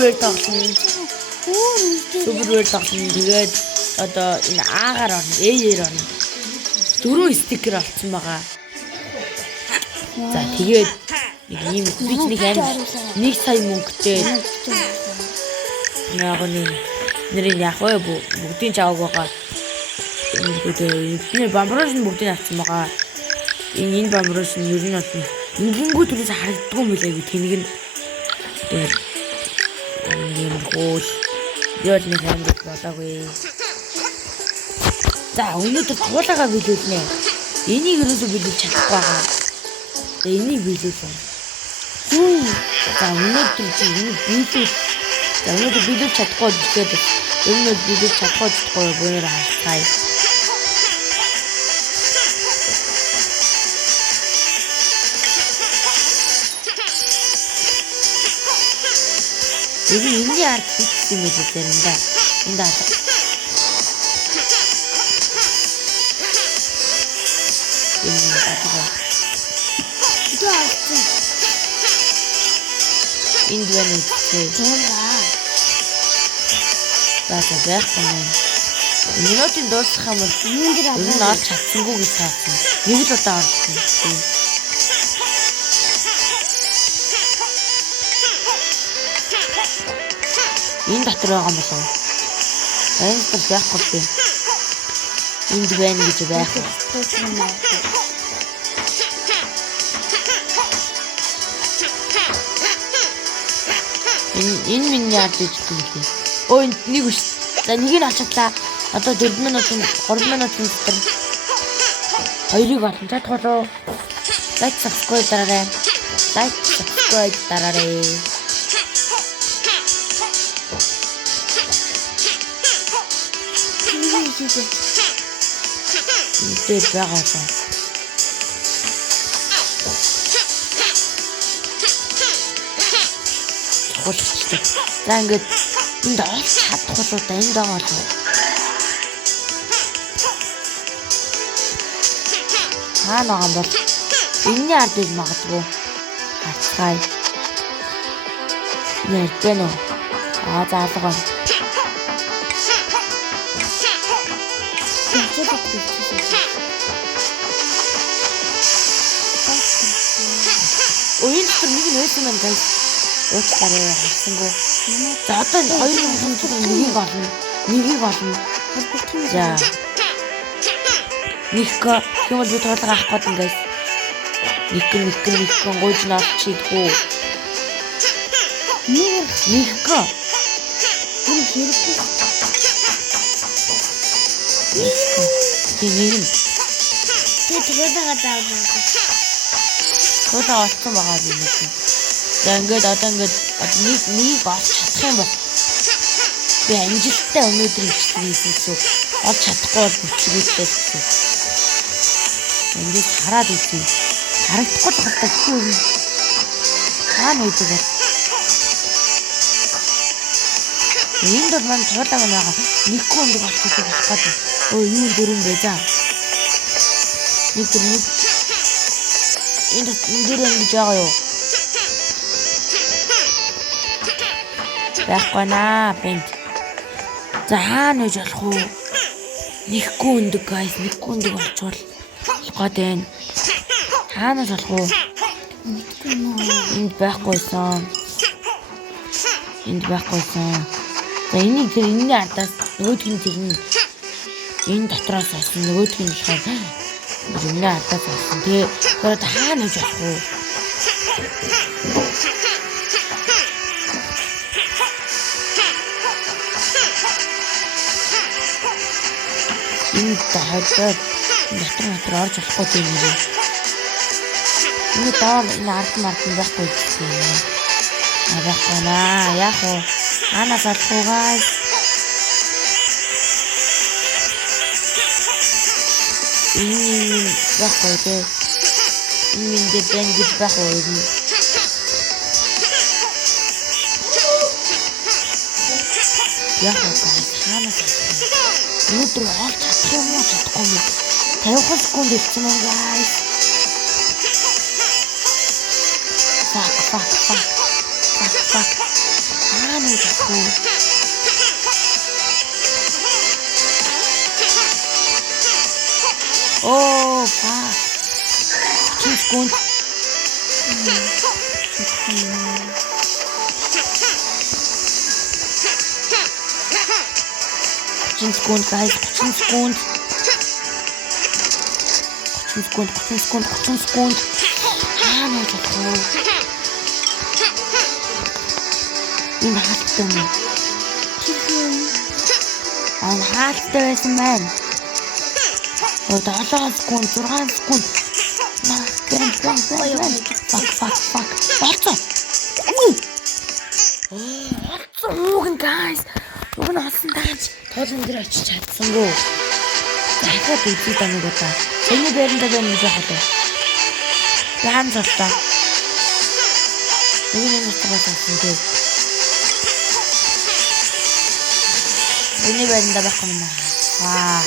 Супервэр тоглоно. Супервэр тоглоно. Тэгээд одоо энэ аагаар орно, ээгээр орно. 4 стикер олцсон байгаа. За тэгээд ийм бид нэг сая мөнгөтэй. Яг нэрийг яах вэ? Бүгдийн чавг байгаа. Энэ бамброос нь бүгдийг авсан байгаа. Энэ бамброос нь ер нь бол ингэнгүү түрээс харагддгүй юм билээ гэх тэнийг нь тэгээд юм хоол ял нэг амьд болоогүй. За өнөөдөр туулаагаа биелүүлнэ. Энийг ерөөсөө биелүүлж чадахгүй байгаа. Тэгээ энийг биелүүлсэн. За өнөөдөр энийг биелүүл. За өнөөдөр биелүүлж чадахгүй гэхэд өнөөдөр биелүүлж чадахгүй бөөнөр хаалцгаая. Энэний ард хийх юм билээ заримдаа. Энд алга. Энэ алга. Энд байна үү? За байхгүй юм. Минутын дуусах юм бол энэ орч чадсангүй гэж таасан. Нэг л удаа орсон. Энэ дотор байгаа юм болов. Энэ дотор байхгүй би. Энд байна гэж байх. Энэ миний ард гэж хэлээ. Өө энд нэг үш. За нэг нь алчаглаа. Одоо 4 минутын 3 минутын дотор хоёрыг олно. Чадхолоо. Like subscribe дараарай. Like subscribe дараарай. Энд байгаа юм. Хөлчтэй. За ингээд энд олж чадах болоо да энд байгаа болоо. Хаана байгаа юм бол энэний ард иж магадгүй. Хацгай. Ярдэ нөө. За алга. Оюун дотор нэг нь байсан юм байна. Уучлаарай харсангүй. За одоо 2 минутын нэгийг олно. Нэгийг олно. За. Никко юм би тоолго авах гээд ингээд. Никко гойж наач чийдгүү. Никко. Энэ хэрэгтэй. Тийм. Тэгээд байгаа даа. Туулаа олцсон байгаа би нэг. За ингээд одоо нэг олж чадах юм бол би амжилттай өнөөдөр ихсэн гэсэн. Олж чадахгүй бол бүчлэгтэй гэсэн. Ингээд хараад үзье. Харагдахгүй л хатахгүй юм. Хаана үйдэг вэ? Энд бол маань туулаа байгаа. Нэг хүнд болчихсон болох гэдэг. Өө юу дөрөв бэ за. Нэг энд дөрөв гэж байгаа юу? Байхгүй наа бент. За хаана гэж болох уу? Нэггүй өндөг guys, нэггүй өндөг болчвол болоход байна. Хаана болох уу? Энд байхгүйсэн. За энийг тэр энэний ардаас нөгөөдгний тэрний энэ дотроос авсан нөгөөдг нь болохоор энэний ардаас авсан. Тэгээд хаана гэж болох уу? Энэ тахад дотор орж болохгүй юм байна. Энэ доор энэ ард байхгүй гэсэн юм. Байхгүй наа. Яг уу анаас олох уу guys? Энэ байхгүй дээ. Энэ дэ бэнгэж байхгүй юм. Яг уу guys анаас өнөөдөр олж чадах юм уу чадахгүй юм. 50 секунд ирсэн юм guys. Fuck. нүүж ахгүй. Оо фак. 30 секунд. 30 секунд guys, 30 секунд. 30 секунд. Нүүж ахгүй. Энэ хаалттай юм. Хаалттай байсан байна. 7 секунд, 6 секунд. Fuck. Орцоо. Орцоо guys. Уг нь олсон тааж тоолон дээр очиж чадсангүй. Дахиад үгүй таныг удаа. Эний байранда байна гэж яхаа. Яан зуртаа. Эний нутгаас авсан дээ. Эний байранда байх юм аа.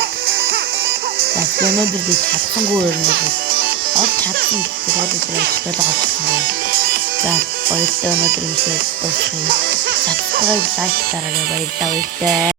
Өнөөдөр би чадсангүй өрнөв. Чадсан гэдэг өдөр байгаа. За, баярлалаа өнөөдөр мэдээ дуусгая. Subscribe, like дараагаа баярлалаа.